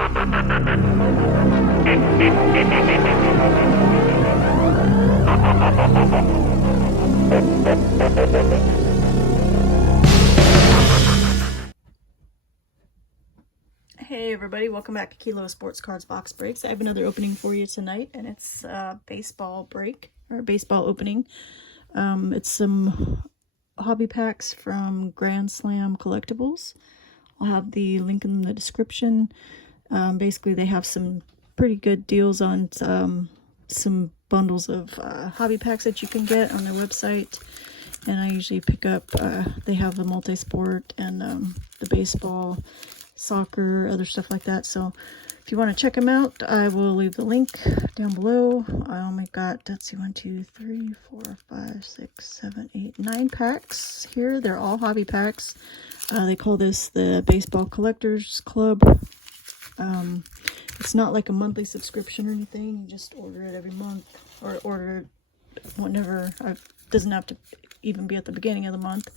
Hey everybody, welcome back to Kilo Sports Cards Box Breaks. I have another opening for you tonight, and it's a baseball break, or baseball opening. It's some hobby packs from Grand Slam Collectibles. I'll have the link in the description. Basically, they have some pretty good deals on some bundles of hobby packs that you can get on their website. And I usually pick up, they have the multi-sport and the baseball, soccer, other stuff like that. So if you want to check them out, I will leave the link down below. I only got, let's see, 1, 2, 3, 4, 5, 6, 7, 8, 9 packs here. They're all hobby packs. They call this the Baseball Collectors Club. It's not like a monthly subscription or anything. You just order it every month, or order it whenever. It doesn't have to even be at the beginning of the month.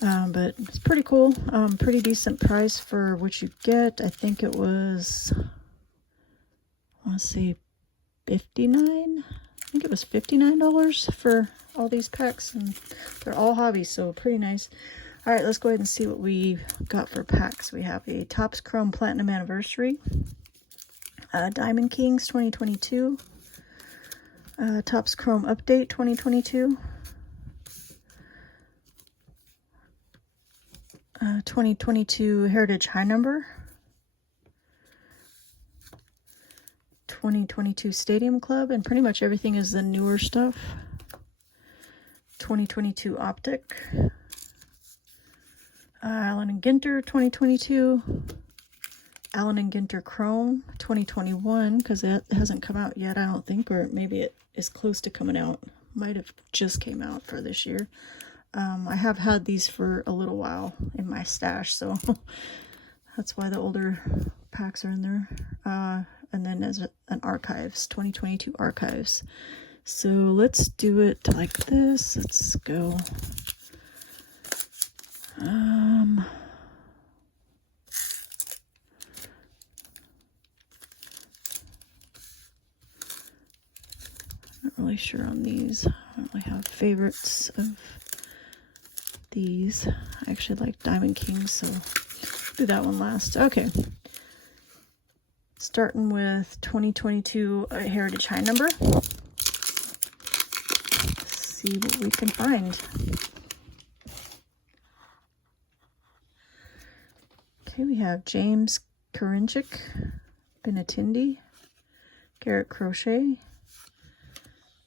But it's pretty cool. Pretty decent price for what you get. I think it was, I want to say $59. I think it was $59 for all these packs, and they're all hobbies, so pretty nice. All right, let's go ahead and see what we got for packs. We have a Topps Chrome Platinum Anniversary, Diamond Kings 2022, Topps Chrome Update 2022, 2022 Heritage High Number, 2022 Stadium Club, and pretty much everything is the newer stuff. 2022 Optic, Allen and Ginter 2022, Allen and Ginter Chrome 2021, because it hasn't come out yet, I don't think, or maybe it is close to coming out. Might have just came out for this year. I have had these for a little while in my stash, so that's why the older packs are in there. And then as an Archives, 2022 Archives. So let's do it like this. Let's go. Not really sure on these. I don't really have favorites of these. I actually like Diamond Kings, so do that one last. Okay. Starting with 2022 Heritage High Number. Let's see what we can find. Okay, we have James Karinchak, Benintendi, Garrett Crochet,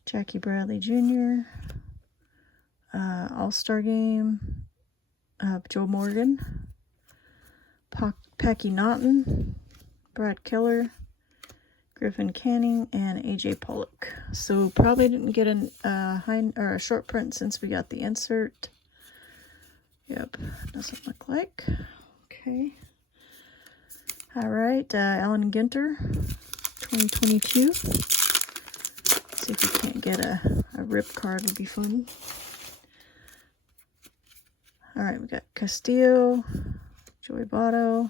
Jackie Bradley Jr., All-Star Game, Joe Morgan, Packy Naughton, Brad Keller, Griffin Canning, and AJ Pollock. So probably didn't get a short print since we got the insert. Yep, doesn't look like. Okay. All right, Allen and Ginter, 2022. Let's see if we can't get a rip card, would be fun. All right, we got Castillo, Joey Votto,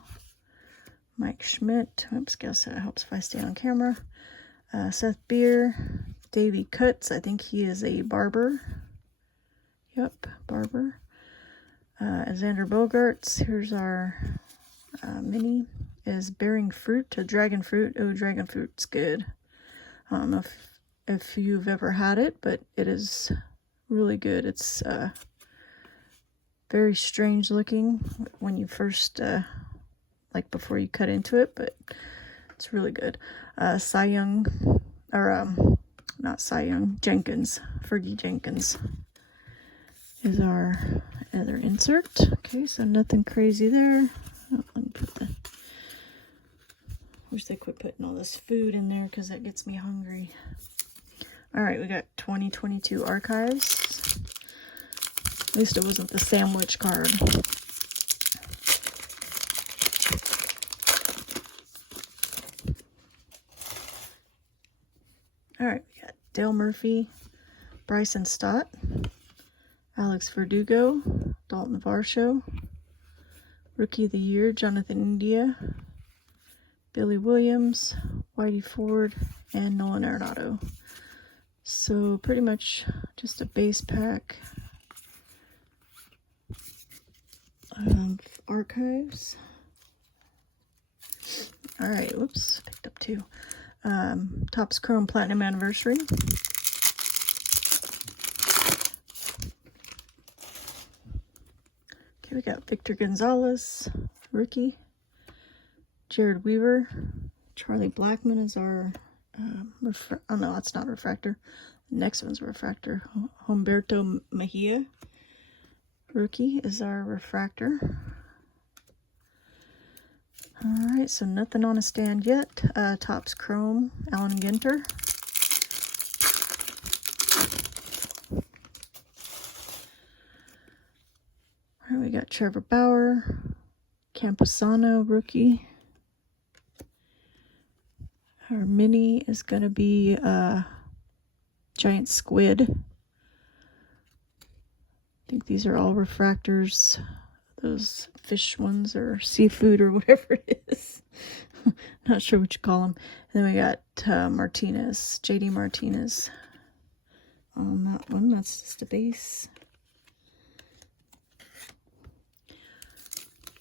Mike Schmidt. Oops, guess that helps if I stay on camera. Seth Beer, Davey Kutz. I think he is a barber. Yep, barber. Xander Bogaerts. Here's our mini. Is Bearing Fruit, a Dragon Fruit. Oh, Dragon Fruit's good. I don't know if you've ever had it, but it is really good. It's very strange looking when you first, like before you cut into it, but it's really good. Cy Young, or not Cy Young, Jenkins, Fergie Jenkins is our other insert. Okay, so nothing crazy there. Oh, let me put the, wish they quit putting all this food in there because that gets me hungry. All right, we got 2022 Archives. At least it wasn't the sandwich card. All right, we got Dale Murphy, Bryson Stott, Alex Verdugo, Dalton Varsho, Rookie of the Year, Jonathan India, Billy Williams, Whitey Ford, and Nolan Arenado. So pretty much just a base pack of archives. All right, whoops, picked up two. Topps Chrome Platinum Anniversary. Okay, we got Victor Gonzalez, rookie. Jared Weaver. Charlie Blackman is our, oh no, that's not a refractor. The next one's a refractor. Humberto Mejia, rookie, is our refractor. Alright, so nothing on a stand yet. Topps Chrome, Alan Ginter. Alright, we got Trevor Bauer, Camposano, rookie. Our mini is going to be giant squid. I think these are all refractors. Those fish ones or seafood or whatever it is. Not sure what you call them. And then we got Martinez, JD Martinez on that one. That's just a base.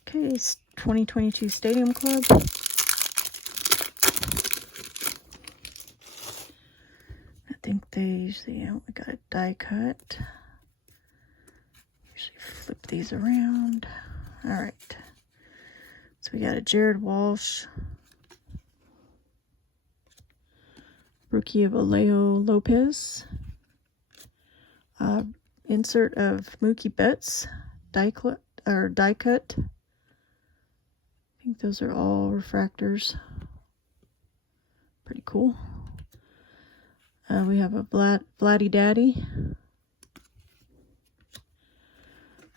Okay, 2022 Stadium Club. I think they usually, we got a die cut. Usually flip these around. All right. So we got a Jared Walsh, rookie of Alejo Lopez, insert of Mookie Betts, die cut. I think those are all refractors. Pretty cool. We have a Vladdy Daddy,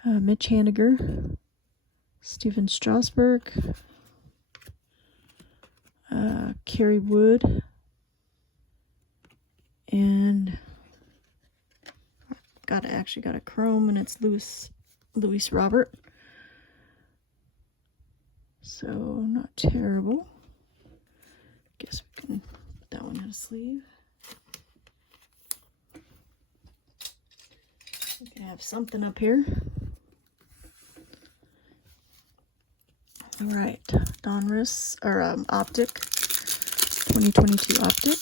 Mitch Haniger, Steven Strasburg, Kerry Wood, and actually got a chrome, and it's Luis Robert. So not terrible. Guess we can put that one in a sleeve. We can have something up here. All right, Donruss, or Optic, 2022 Optic.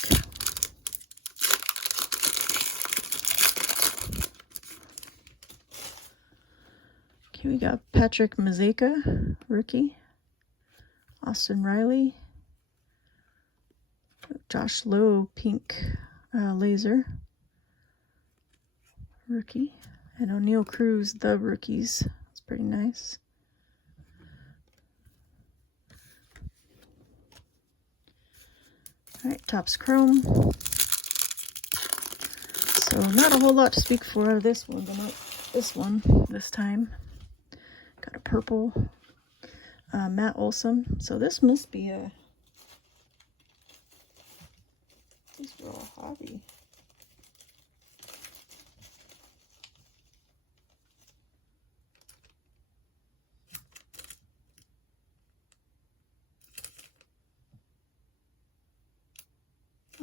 Okay, we got Patrick Mazeka, rookie. Austin Riley. Josh Lowe, pink laser, rookie. And O'Neal Cruz, the rookies. That's pretty nice. All right, Topps Chrome. So not a whole lot to speak for out of this one, but not this time. Got a purple, Matt Olson. So this must be a, these were all hobby.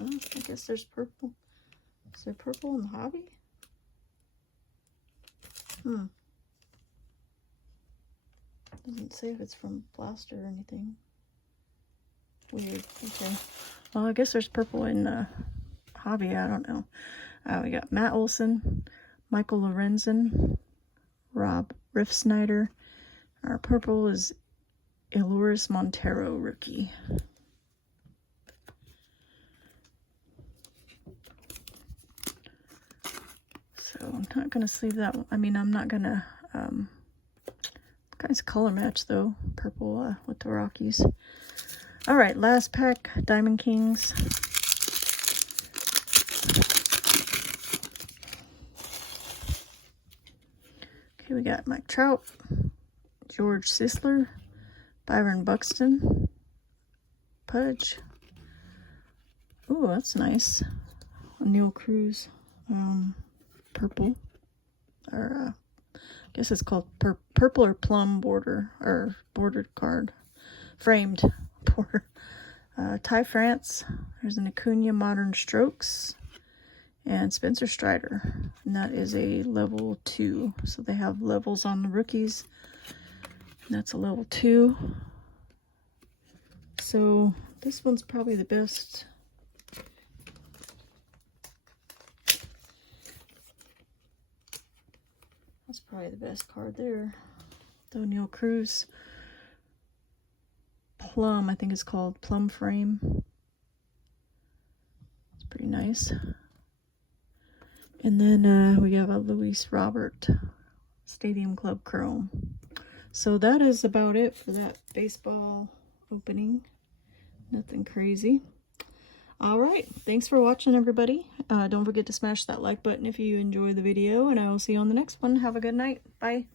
I guess there's purple. Is there purple in the hobby? Doesn't say if it's from Blaster or anything. Weird. Okay. Well, I guess there's purple in hobby. I don't know. We got Matt Olson, Michael Lorenzen, Rob Riffsnyder. Our purple is Eloris Montero, rookie. So I'm not going to sleeve that one. I mean, I'm not going to, guys, color match though, purple with the Rockies. All right, last pack, Diamond Kings. Okay, we got Mike Trout, George Sisler, Byron Buxton, Pudge. Ooh, that's nice. O'Neal Cruz. Purple, or I guess it's called purple or plum border, or bordered card, framed poor. Ty France. There's an Acuna Modern Strokes. And Spencer Strider. And that is a level 2. So they have levels on the rookies. And that's a level 2. So this one's probably the best. That's probably the best card there. The O'Neal Cruz Plum, I think it's called Plum Frame. It's pretty nice. And then we have a Luis Robert Stadium Club Chrome. So that is about it for that baseball opening. Nothing crazy. All right, thanks for watching, everybody. Don't forget to smash that like button if you enjoy the video, and I will see you on the next one. Have a good night. Bye.